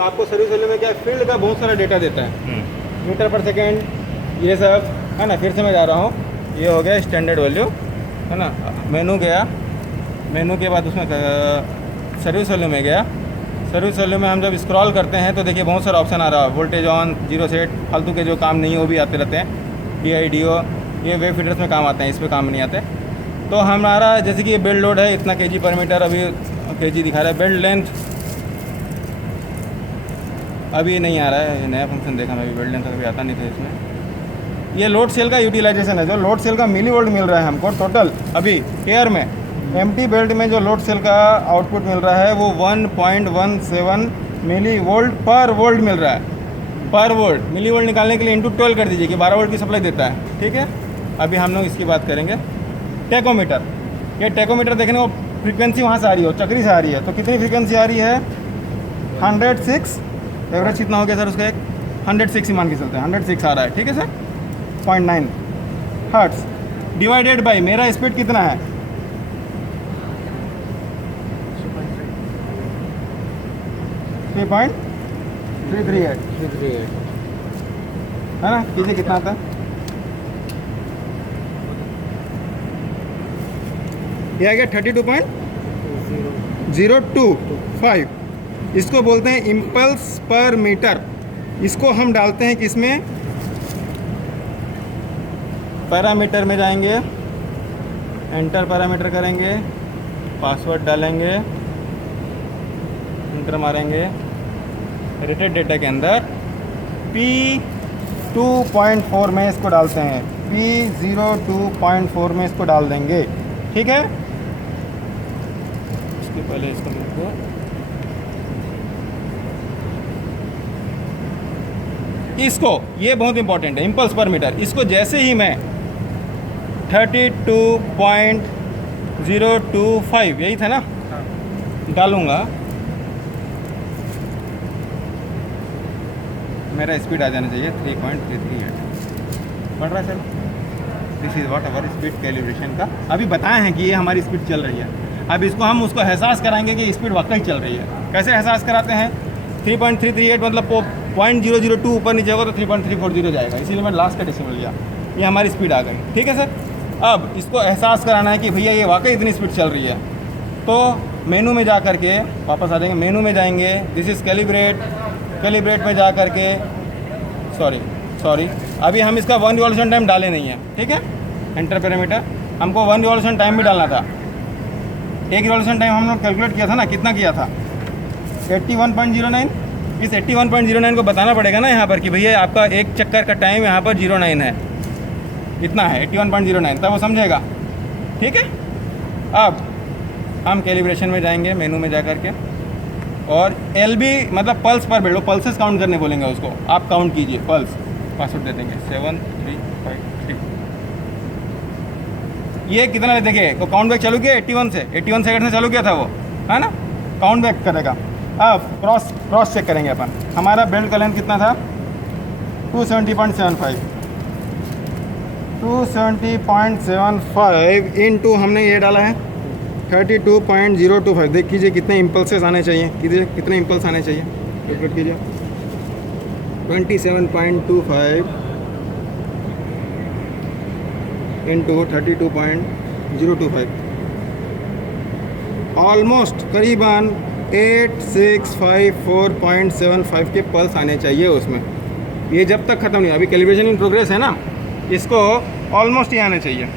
तो आपको service value में क्या फील्ड का बहुत सारा डेटा देता है, मीटर पर सेकेंड, ये सब है ना। फिर से मैं जा रहा हूँ, ये हो गया स्टैंडर्ड वैल्यू है ना। मेनू गया, मेनू के बाद उसमें सर्विस वैल्यू में गया। सर्विस वैल्यू में हम जब स्क्रॉल करते हैं तो देखिए बहुत सारा ऑप्शन आ रहा है, वोल्टेज ऑन, जीरो सेट, फालतू के जो काम नहीं है वो भी आते रहते हैं। DIDO ये वेब फीडर्स में काम आते हैं, इस पर काम नहीं आते। तो हमारा जैसे कि ये बिल्ड लोड है इतना kg पर मीटर, अभी kg दिखा रहा है। बिल्ड लेंथ अभी नहीं आ रहा है, ये नया फंक्शन देखा मैं, अभी बिल्ड लेंथ अभी आता नहीं था इसमें। ये लोड सेल का यूटिलाइजेशन है, जो लोड सेल का मिली वोल्ट मिल रहा है हमको टोटल अभी एयर में। एम्प्टी बेल्ट में जो लोड सेल का आउटपुट मिल रहा है वो 1.17 मिली वोल्ट पर वोल्ट मिल रहा है, पर वोल्ट। मिली वोल्ट निकालने के लिए इंटू 12 कर दीजिए कि 12 वोल्ट की सप्लाई देता है, ठीक है। अभी हम लोग इसकी बात करेंगे। टेकोमीटर, ये टेकोमीटर देखने को फ्रीक्वेंसी वहाँ से आ रही है, चक्री से आ रही है, तो कितनी फ्रीक्वेंसी आ रही है 106। एवरेज कितना हो गया सर उसका, एक 106 ही मान के चलते हैं, 106 आ रहा है, ठीक है सर। 0.9 हर्ट्स डिवाइडेड बाई मेरा स्पीड कितना है 3.338 है ना। कीजिए कितना आता है, ये आ गया 32.0225। इसको बोलते हैं इम्पल्स पर मीटर। इसको हम डालते हैं किसमें, पैरामीटर में जाएंगे, एंटर पैरामीटर करेंगे, पासवर्ड डालेंगे, एंटर मारेंगे। रेटेड डेटा के अंदर P2.4 में इसको डालते हैं, P02.4 में इसको डाल देंगे, ठीक है। इसके पहले इसको मुझको इसको, ये बहुत इंपॉर्टेंट है, इम्पल्स पर मीटर। इसको जैसे ही मैं 32.025 यही था ना डालूंगा, मेरा स्पीड आ जाना चाहिए 3.338। बढ़ रहा है sir, this is what our speed calibration का। अभी बताए हैं कि ये हमारी स्पीड चल रही है। अब इसको हम उसको एहसास कराएंगे कि स्पीड वाकई चल रही है। कैसे एहसास कराते हैं, 3.338 मतलब 0.002 ऊपर नीचे होगा तो 3.340 जाएगा, इसीलिए मैं लास्ट का डेसिमल लिया। ये हमारी स्पीड आ गई, ठीक है सर। अब इसको एहसास कराना है कि भैया ये वाकई इतनी स्पीड चल रही है, तो मेनू में जा कर के वापस आ जाएंगे, मेनू में जाएंगे, दिस इज़ कैलिब्रेट, कैलिब्रेट में जा कर के सॉरी अभी हम इसका 1 रिवॉल्यूशन टाइम डाले नहीं है, ठीक है। एंटर पैरामीटर, हमको 1 रिवॉल्यूशन टाइम भी डालना था। 1 रिवॉल्यूशन टाइम हम लोग कैलकुलेट किया था ना, कितना किया था 81.09। इस 81.09 को बताना पड़ेगा ना यहाँ पर कि भैया आपका एक चक्कर का टाइम यहाँ पर 09 है, इतना है 81.09, तब वो समझेगा, ठीक है। अब हम कैलिब्रेशन में जाएंगे, मेनू में जा कर के, और LB मतलब पल्स पर बेल्ट, पल्सेस काउंट करने बोलेंगे उसको, आप काउंट कीजिए पल्स। पासवर्ड दे देंगे 7353। ये कितना है देखिए, तो काउंट बैक चालू किया 81 से, 81 सेकंड से चालू किया था वो, है ना। काउंट बैक करेगा। अब क्रॉस चेक करेंगे अपन, हमारा बेल्ट का लेंथ कितना था 270.75, 270.75 इंटू हमने ये डाला है 32.025। देख कीजिए कितने इम्पल्सेस आने चाहिए, कीजिए कितने इम्पल्स आने चाहिए, कैलकुलेट कीजिए। 27.25 इंटू 32.025, ऑलमोस्ट करीबन 8654.75 के पल्स आने चाहिए उसमें। ये जब तक ख़त्म नहीं, अभी कैलिब्रेशन इन प्रोग्रेस है ना, इसको ऑलमोस्ट ही आने चाहिए।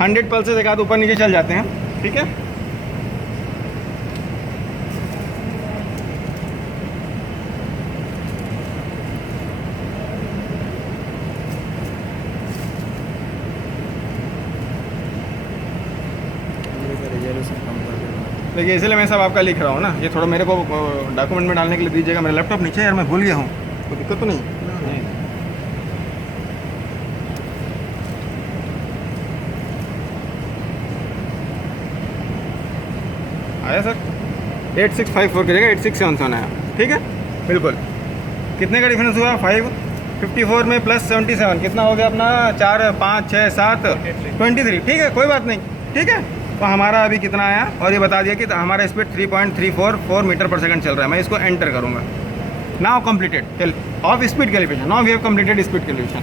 100 पल्सेस एक आध ऊपर नीचे चल जाते हैं, ठीक है। देखिए इसलिए मैं सब आपका लिख रहा हूँ ना, ये थोड़ा मेरे को डॉक्यूमेंट में डालने के लिए दीजिएगा। मेरा लैपटॉप नीचे है यार, मैं भूल गया हूँ, कोई दिक्कत तो नहीं। आया सर, 8654 की जगह 8677 आया, ठीक है बिल्कुल। कितने का डिफरेंस हुआ 554 में प्लस 77 कितना हो गया अपना 4 5 6 7 23, ठीक है कोई बात नहीं, ठीक है। तो हमारा अभी कितना आया और ये बता दिया कि हमारा स्पीड 3.344 मीटर पर सेकंड चल रहा है। मैं इसको एंटर करूँगा। Now completed of speed calibration. Now we have completed speed calibration.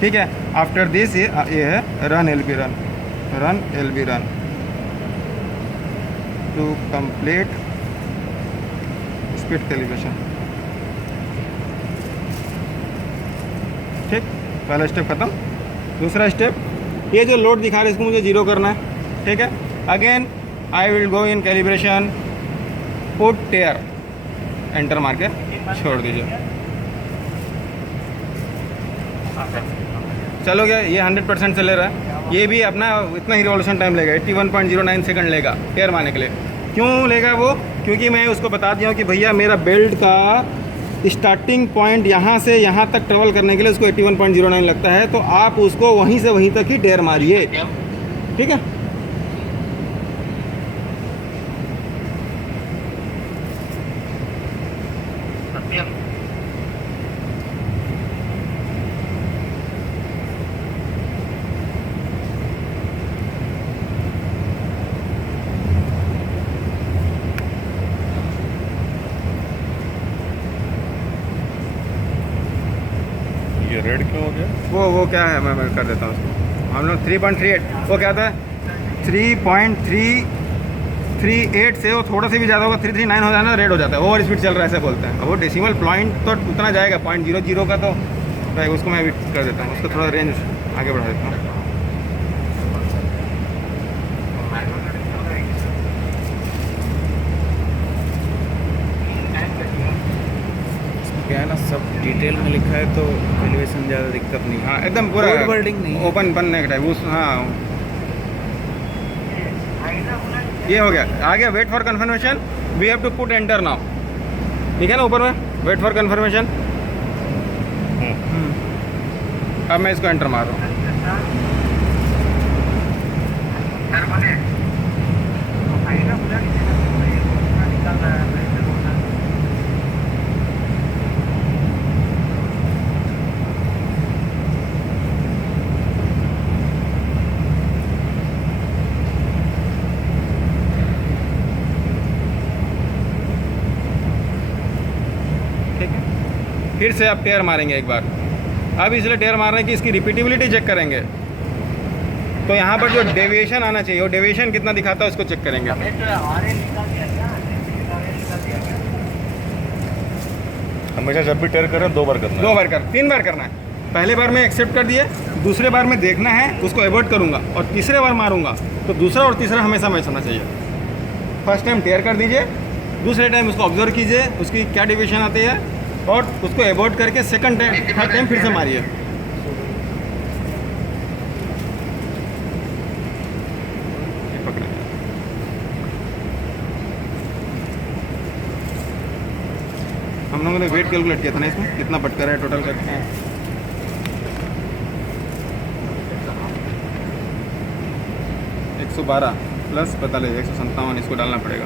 ठीक है, आफ्टर दिस ये है run L B run to complete speed calibration. ठीक, पहला स्टेप खत्म। दूसरा स्टेप, ये जो लोड दिखा रहा है इसको मुझे जीरो करना है। ठीक है, again I will go in calibration, put tare, enter मार के छोड़ दीजिए। चलो गया, ये 100% से ले रहा है। ये भी अपना इतना ही रिवॉल्यूशन टाइम लेगा, 81.09 सेकंड लेगा टेयर मारने के लिए। क्यों लेगा वो? क्योंकि मैं उसको बता दिया हूँ कि भैया मेरा बेल्ट का स्टार्टिंग पॉइंट यहाँ से यहाँ तक ट्रेवल करने के लिए उसको 81.09 लगता है, तो आप उसको वहीं से वहीं तक ही टेयर मारिए। ठीक है, ये रेड क्यों हो गया? वो क्या है, मैं कर देता हूँ उसको। हम लोग 3.38, वो क्या था 3.338 से वो थोड़ा सा भी ज़्यादा होगा, 339 हो जाना रेड हो जाता है, ओवर स्पीड चल रहा है ऐसे बोलते हैं। अब वो डेसिमल पॉइंट तो उतना जाएगा 0.00 का, तो भाई उसको मैं भी कर देता हूँ, उसको थोड़ा रेंज आगे बढ़ा देता हूँ। क्या है ना, सब डिटेल में लिखा है तो एलिवेशन ज़्यादा दिक्कत नहीं है। हाँ एकदम पूरा वर्डिंग नहीं है। ओपन बनने का टाइप उस, हाँ ये हो गया। आ गया wait for confirmation, we have to put enter now. ठीक है ना, ऊपर में वेट फॉर कन्फर्मेशन। अब मैं इसको एंटर मार रहा हूँ। फिर से आप टेयर मारेंगे एक बार। अब इसलिए टेयर मार रहे हैं कि इसकी रिपीटेबिलिटी चेक करेंगे। तो यहाँ पर जो डेविएशन आना चाहिए, वो डेविएशन कितना दिखाता है उसको चेक करेंगे। हमेशा जब भी टेयर करें 2 बार करना है। 2 बार कर, 3 बार करना है। पहले बार में एक्सेप्ट कर दिए, दूसरे बार में देखना है, उसको अवॉइड करूँगा और तीसरे बार मारूंगा, तो दूसरा और तीसरा हमेशा मैच होना चाहिए। फर्स्ट टाइम टेयर कर दीजिए, दूसरे टाइम उसको ऑब्जर्व कीजिए उसकी क्या डेविएशन आती है, और उसको अवॉइड करके सेकंड टाइम थर्ड टाइम फिर से मारिए। हम लोगों ने वेट कैलकुलेट किया था ना इसमें, कितना भटका है टोटल करके। 112 प्लस 45 157, इसको डालना पड़ेगा।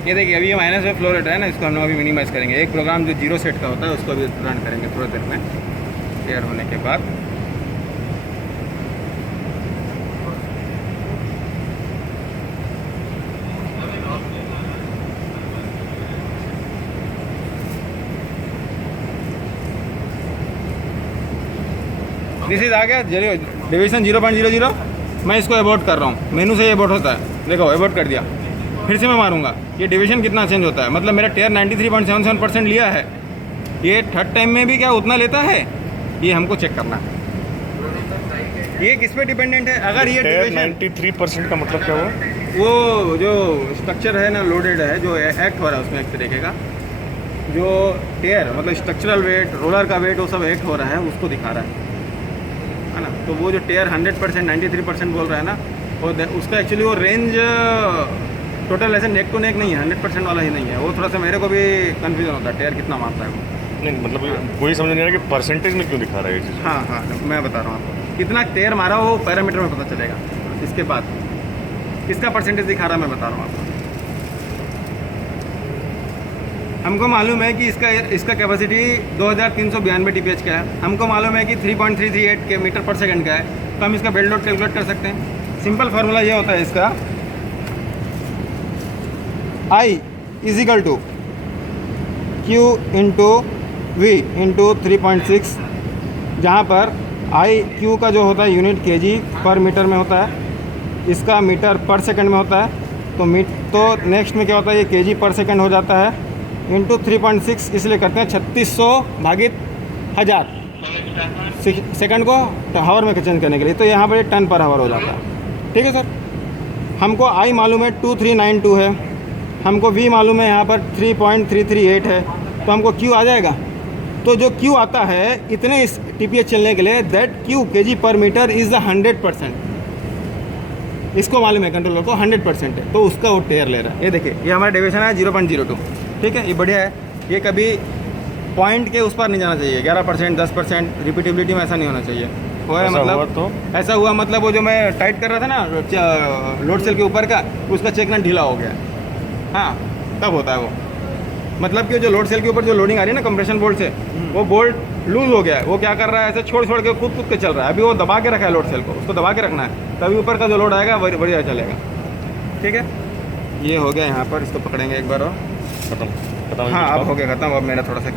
ये देखिए अभी ये माइनस में फ्लो रेट है ना, इसको हम लोग अभी मिनिमाइज़ करेंगे। एक प्रोग्राम जो 0 सेट का होता है उसको अभी रन करेंगे थोड़ी देर में, क्लियर होने के बाद। दिस इज आ गया डेविएशन 0.00। मैं इसको अबॉर्ट कर रहा हूँ, मेनू से ये अबॉर्ट होता है, देखो अबॉर्ट कर दिया। फिर से मैं मारूंगा, ये डिवीजन कितना चेंज होता है, मतलब मेरा टेयर 93.77% लिया है, ये थर्ड टाइम में भी क्या उतना लेता है, ये हमको चेक करना है। ये किस पे डिपेंडेंट है? अगर ये टेयर 93% का मतलब क्या हुआ? वो जो स्ट्रक्चर है ना लोडेड है, जो एक्ट हो रहा है उसमें एक तरीके का, जो टेयर मतलब स्ट्रक्चरल वेट, रोलर का वेट, वो सब एक्ट हो रहा है, उसको दिखा रहा है ना। तो वो जो टेयर 100% 93% बोल रहा है ना, वो उसका एक्चुअली वो रेंज टोटल ऐसे नेक टू नेक नहीं है, 100% वाला ही नहीं है। वो थोड़ा सा मेरे को भी कन्फ्यूजन होता है टेयर कितना मारता है वो। नहीं मतलब कोई समझ नहीं आ रहा कि परसेंटेज में क्यों दिखा रहा है ये चीज़। हाँ हाँ, मैं बता रहा हूँ आपको, कितना टेयर मारा वो पैरामीटर में पता चलेगा। इसके बाद किसका परसेंटेज दिखा रहा है मैं बता रहा हूँ आपको। हमको मालूम है कि इसका कैपेसिटी 2392 TPH का है। हमको मालूम है कि 3.338 के मीटर पर सेकंड का है, तो हम इसका बेल्ट लोड कैलकुलेट कर सकते हैं। सिंपल फार्मूला ये होता है इसका, I equal to Q into V into 3.6, जहाँ पर Q का जो होता है यूनिट kg पर मीटर में होता है, इसका मीटर पर सेकंड में होता है। तो नेक्स्ट में क्या होता है, ये kg पर सेकंड हो जाता है इंटू 3.6, इसलिए करते हैं 3600 भागित 1000 सेकंड को हावर में चेंज करने के लिए, तो यहाँ पर टन पर हावर हो जाता है। ठीक है सर, हमको I मालूम है 2392 है, हमको V मालूम है यहाँ पर 3.338 है, तो हमको Q आ जाएगा। तो जो Q आता है इतने इस TPH चलने के लिए, दैट Q kg पर मीटर इज़ द 100%। इसको मालूम है कंट्रोलर को 100% है, तो उसका वो टेयर ले रहा है। ये देखिए, ये हमारा डेविएशन है 0.02। ठीक है, ये बढ़िया है। ये कभी पॉइंट के उस पर नहीं जाना चाहिए, 11%, 10%। रिपीटेबिलिटी में ऐसा नहीं होना चाहिए। वो है ऐसा हुआ मतलब तो ऐसा हुआ मतलब वो जो मैं टाइट कर रहा था ना लोड सेल के ऊपर का, उसका चेक ना ढीला हो गया। हाँ, तब होता है वो। मतलब कि जो लोड सेल के ऊपर जो लोडिंग आ रही है ना कंप्रेशन बोल्ट से, वो बोल्ट लूज हो गया है। वो क्या कर रहा है, ऐसे छोड़ के कूद के चल रहा है। अभी वो दबा के रखा है लोड सेल को, उसको दबा के रखना है, तभी ऊपर का जो लोड आएगा बढ़िया चलेगा। ठीक है, ये हो गया यहाँ पर। इसको पकड़ेंगे एक बार और। खत्म खत्म। हाँ, अब हो गया ख़त्म। अब मेरा थोड़ा सा